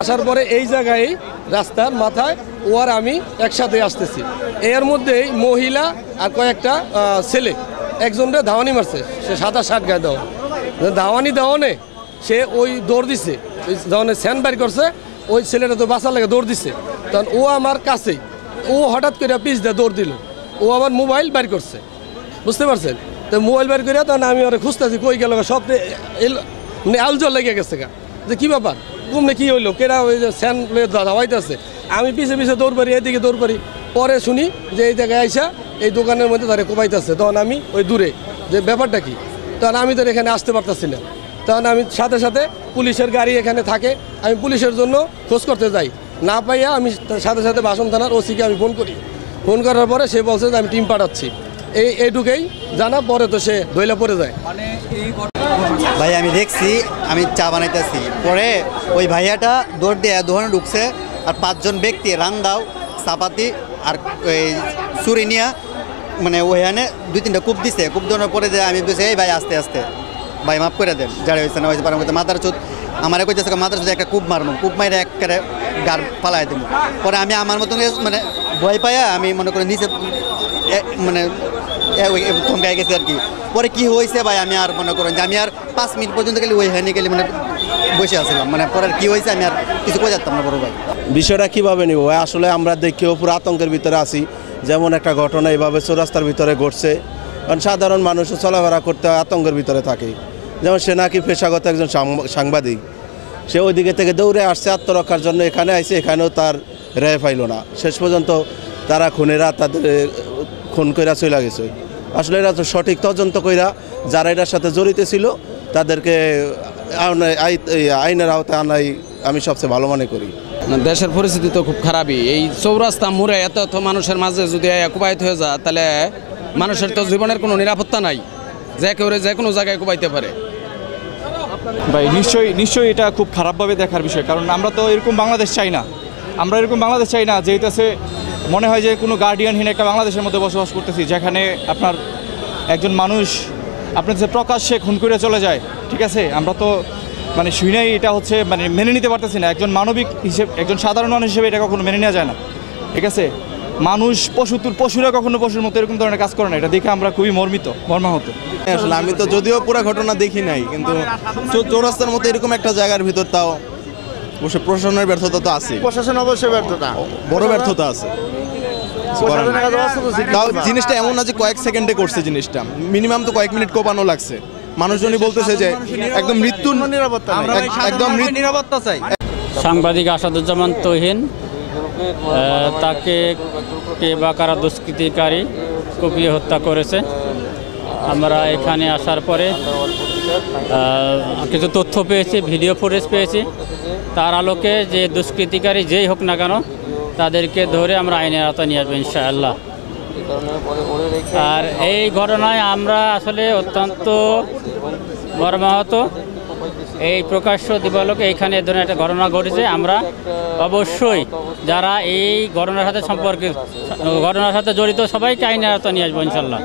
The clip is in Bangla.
আসার পরে এই জায়গায় রাস্তার মাথায় ও আর আমি একসাথে আসতেছি, এর মধ্যেই মহিলা আর কয়েকটা ছেলে একজনটা ধাওয়ানি মারছে, সে 27-60 গায়ে দেওয়া ধাওয়ানি দেওয়ানে সে ওই দৌড় দিছে, ওই যখন স্যান্ড বাইর করছে ওই ছেলেটা তো বাঁচার লাগে দৌড় দিছে, তখন ও আমার কাছেই ও হঠাৎ করে পিছ দিয়ে দৌড় দিল, ও আমার মোবাইল বাইর করছে, বুঝতে পারছেন? তো মোবাইল বাইর করে তখন আমি ওরা খুঁজতেছি কই গেল, সব আলজল লেগে গেছে গা, যে কী ব্যাপার ঘুমনে কী হইলো, কেরা ওই যে স্যান্ড ধাওয়াইতেছে, আমি পিছে পিছে দৌড় পারি, এদিকে দৌড় পারি, পরে শুনি যে এই জায়গায় আইসা এই দোকানের মধ্যে তারা কোপাইতেছে, তখন আমি ওই দূরে যে ব্যাপারটা কি, তখন আমি তো এখানে আসতে পারতেছি না, তখন আমি সাথে সাথে পুলিশের গাড়ি এখানে থাকে, আমি পুলিশের জন্য খোঁজ করতে যাই, না পাইয়া আমি সাথে সাথে বাসন থানার ওসিকে আমি ফোন করি, ফোন করার পরে সে বলছে যে আমি টিম পাঠাচ্ছি, এইটুকুই জানা, পরে তো সে ধইলা পড়ে যায়। ভাই আমি দেখছি, আমি চা বানাইতেছি, পরে ওই ভাইয়াটা দৌড় দিয়ে দোকানে ঢুকছে, আর 5 জন ব্যক্তি রান্দাও চাপাতি আর ওই চুরি নিয়ে মানে ওইখানে 2-3টা কূপ দিছে, কূপ দেওয়ার পরে যে আমি বলছি এই ভাই আস্তে আস্তে ভাই মাফ করে দেন, যারা হয়েছে না হয়েছে পারেন মাথার চোদ আমার কইতেছে মাথার চোদ একটা কূপ মারবো, কূপ মাইরে একেবারে গার পালাই দেবো, পরে আমি আমার মতন মানে ভয় পাইয়া আমি মনে করি নিচে মানে থমকাই গেছে আর কি। পরে কি হয়েছে ভাই আমি আর মনে করেন যে আমি আর 5 মিনিট পর্যন্ত গেলে ওই হ্যানি গেলে মানে বসে আসলাম, মানে পরে কি হয়েছে আমি আর কিছু কই যাতাম না বড় ভাই। বিষয়টা কীভাবে নিব ভাই, আসলে আমরা দেখেও পুরো আতঙ্কের ভিতরে আছি, যেমন একটা ঘটনা এইভাবে চৌরাস্তার ভিতরে ঘটছে, কারণ সাধারণ মানুষও চলাফেরা করতে আতঙ্কের ভিতরে থাকে, যেমন সে নাকি পেশাগত একজন সাংবাদিক, সে ওই দিকে থেকে দৌড়ে আসছে আত্মরক্ষার জন্য, এখানে আইসে, এখানেও তার রেহাই পাইল না, শেষ পর্যন্ত তারা খুনেরা তাদের খুন কইরা চলে গেছে। আসলে এরা তো সঠিক তদন্ত কইরা যারা এটার সাথে জড়িত ছিল তাদেরকে আইনের আওতায় আনাই আমি সবচেয়ে ভালো মনে করি। দেশের পরিস্থিতি তো খুব খারাপই, এই চৌরাস্তা মোড়ে এত এত মানুষের মাঝে যদি কুবাইতে হয়ে যায় তাহলে মানুষের তো জীবনের কোনো নিরাপত্তা নাই, যে কেউ যে কোনো জায়গায় কুবাইতে পারে। ভাই নিশ্চয়ই এটা খুব খারাপভাবে দেখার বিষয়, কারণ আমরা তো এরকম বাংলাদেশ চাই না, যেহেতু মনে হয় যে কোনো গার্ডিয়ানহীন একটা বাংলাদেশের মধ্যে বসবাস করতেছি, যেখানে আপনার একজন মানুষ আপনার যে প্রকাশ্যে খুন করে চলে যায়, ঠিক আছে, আমরা তো মানে শুনেই এটা হচ্ছে মানে মেনে নিতে পারতেছি না, একজন মানবিক হিসেবে, একজন সাধারণ মানুষ হিসেবে এটা কখনো মেনে নেওয়া যায় না, ঠিক আছে। মানুষ পশুরা কখনো পশুর মতো এরকম ধরনের কাজ করে না, এটা দেখে আমরা খুবই মর্মাহত। আসলে আমি তো যদিও পুরো ঘটনা দেখি নাই, কিন্তু চৌরাস্তার মতো এরকম একটা জায়গার ভিতর তাও অবশ্যই প্রশাসনের ব্যর্থতা তো আছে, প্রশাসন অবশ্যই ব্যর্থতা, বড় ব্যর্থতা আছে। তাও জিনিসটা এমন না যে কয়েক সেকেন্ডে করছে, জিনিসটা মিনিমাম তো কয়েক মিনিট কোপানো লাগছে, মানুষজনই বলতেছে যে একদম মৃত্যুর নিরাপত্তা চাই। সাংবাদিক আসাদুজ্জামান তহিন, তাকে কে বা কারা দুষ্কৃতিকারী কুপিয়ে হত্যা করেছে। আমরা এখানে আসার পরে কিছু তথ্য পেয়েছি, ভিডিও ফুটেজ পেয়েছি, তার আলোকে যে দুষ্কৃতিকারী যেই হোক না কেন তাদেরকে ধরে আমরা আইনের আওতায় নিয়ে আসবো ইনশাআল্লাহ। আর এই ঘটনায় আমরা আসলে অত্যন্ত মর্মাহত, এই প্রকাশ্য দিবালোকে এখানে এ ধরনের একটা ঘটনা ঘটেছে। আমরা অবশ্যই যারা এই ঘটনার সাথে জড়িত সবাইকে আইনের আওতায় নিয়ে আসবো ইনশাআল্লাহ।